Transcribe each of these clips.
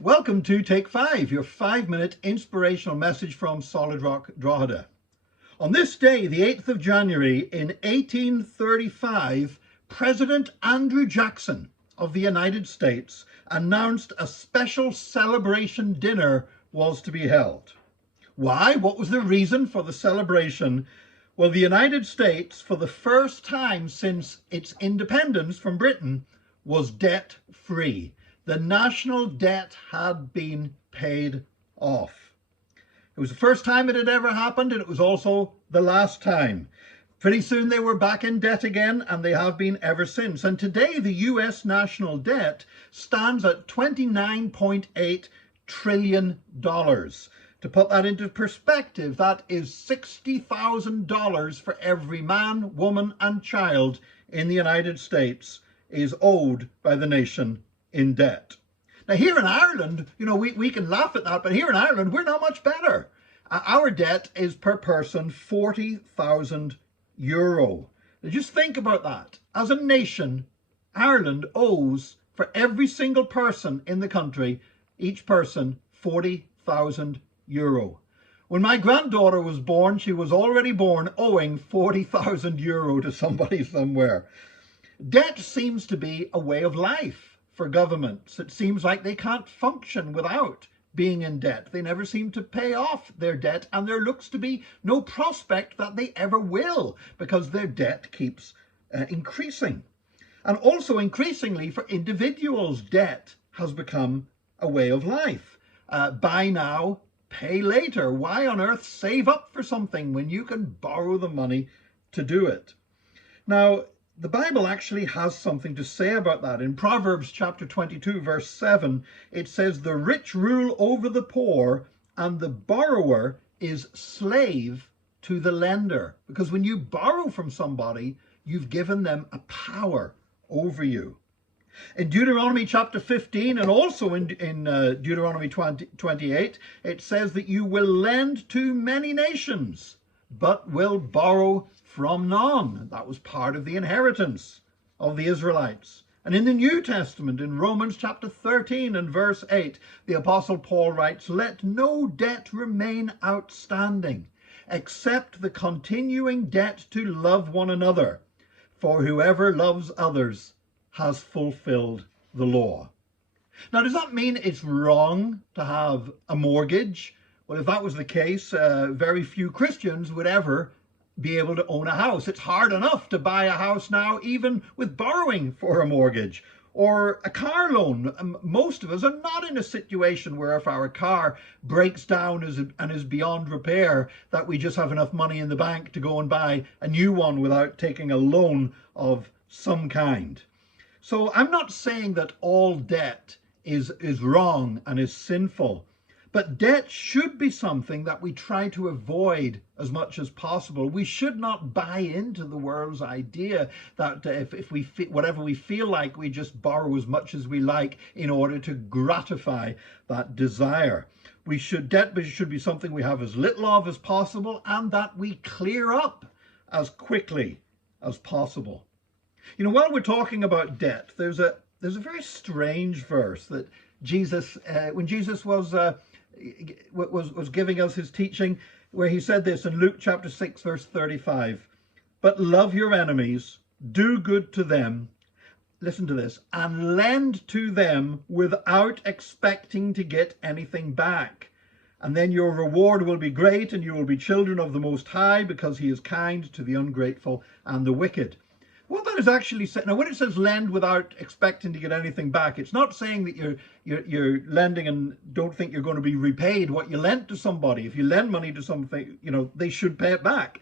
Welcome to Take 5, your 5-minute inspirational message from Solid Rock Drogheda. On this day, the 8th of January in 1835, President Andrew Jackson of the United States announced a special celebration dinner was to be held. Why? What was the reason for the celebration? Well, the United States, for the first time since its independence from Britain, was debt-free. The national debt had been paid off. It was the first time it had ever happened, and it was also the last time. Pretty soon they were back in debt again, and they have been ever since. And today the US national debt stands at $29.8 trillion. To put that into perspective, that is $60,000 for every man, woman, and child in the United States is owed by the nation in debt. Now here in Ireland, we can laugh at that, but here in Ireland, we're not much better. Our debt is per person €40,000. Now just think about that. As a nation, Ireland owes for every single person in the country, each person €40,000. When my granddaughter was born, she was already born owing €40,000 to somebody somewhere. Debt seems to be a way of life for governments. It seems like they can't function without being in debt. They never seem to pay off their debt, and there looks to be no prospect that they ever will, because their debt keeps increasing. And also increasingly for individuals, debt has become a way of life. Buy now, pay later. Why on earth save up for something when you can borrow the money to do it? Now, the Bible actually has something to say about that. In Proverbs chapter 22, verse 7, it says, "The rich rule over the poor, and the borrower is slave to the lender." Because when you borrow from somebody, you've given them a power over you. In Deuteronomy chapter 15 and also in Deuteronomy 28, it says that you will lend to many nations, but will borrow from none. That was part of the inheritance of the Israelites. And in the New Testament, in Romans chapter 13 and verse 8, the Apostle Paul writes, "Let no debt remain outstanding, except the continuing debt to love one another. For whoever loves others has fulfilled the law." Now, does that mean it's wrong to have a mortgage? Well, if that was the case, very few Christians would ever be able to own a house. It's hard enough to buy a house now, even with borrowing for a mortgage or a car loan. Most of us are not in a situation where if our car breaks down and is beyond repair, that we just have enough money in the bank to go and buy a new one without taking a loan of some kind. So I'm not saying that all debt is wrong and is sinful. But debt should be something that we try to avoid as much as possible. We should not buy into the world's idea that if we whatever we feel like, we just borrow as much as we like in order to gratify that desire. Debt should be something we have as little of as possible, and that we clear up as quickly as possible. While we're talking about debt, there's a very strange verse that Jesus, when Jesus was giving us his teaching, where he said this in Luke chapter 6, verse 35, "But love your enemies, do good to them," listen to this, "and lend to them without expecting to get anything back. And then your reward will be great, and you will be children of the Most High, because he is kind to the ungrateful and the wicked." What that is actually saying, now when it says lend without expecting to get anything back, it's not saying that you're lending and don't think you're going to be repaid what you lent to somebody. If you lend money to something, they should pay it back.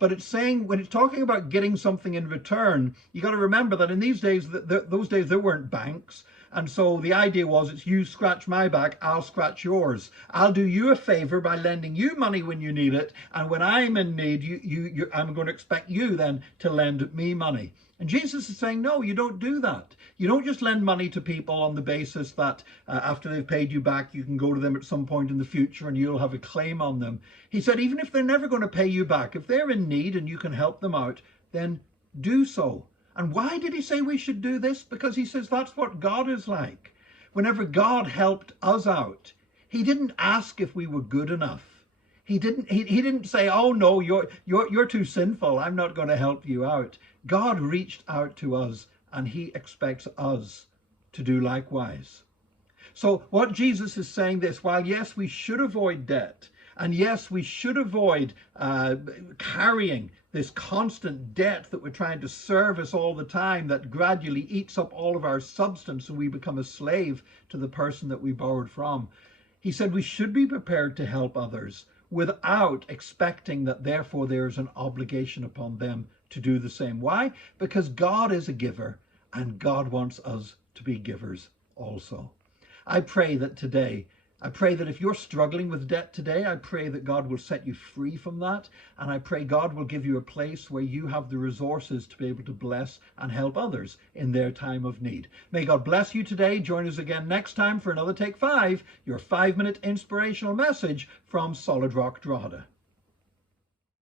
But it's saying, when it's talking about getting something in return, you got to remember that in these days, those days there weren't banks. And so the idea was, it's you scratch my back, I'll scratch yours. I'll do you a favor by lending you money when you need it. And when I'm in need, I'm going to expect you then to lend me money. And Jesus is saying, no, you don't do that. You don't just lend money to people on the basis that after they've paid you back, you can go to them at some point in the future and you'll have a claim on them. He said, even if they're never going to pay you back, if they're in need and you can help them out, then do so. And why did he say we should do this? Because he says that's what God is like. Whenever God helped us out, he didn't ask if we were good enough. He didn't say, "Oh no, you're too sinful. I'm not going to help you out." God reached out to us, and he expects us to do likewise. So what Jesus is saying this, while yes, we should avoid debt, and yes, we should avoid carrying this constant debt that we're trying to service all the time, that gradually eats up all of our substance and we become a slave to the person that we borrowed from. He said we should be prepared to help others without expecting that therefore there is an obligation upon them to do the same. Why? Because God is a giver, and God wants us to be givers also. I pray that if you're struggling with debt today, I pray that God will set you free from that. And I pray God will give you a place where you have the resources to be able to bless and help others in their time of need. May God bless you today. Join us again next time for another Take 5, your 5-minute inspirational message from Solid Rock Drogheda.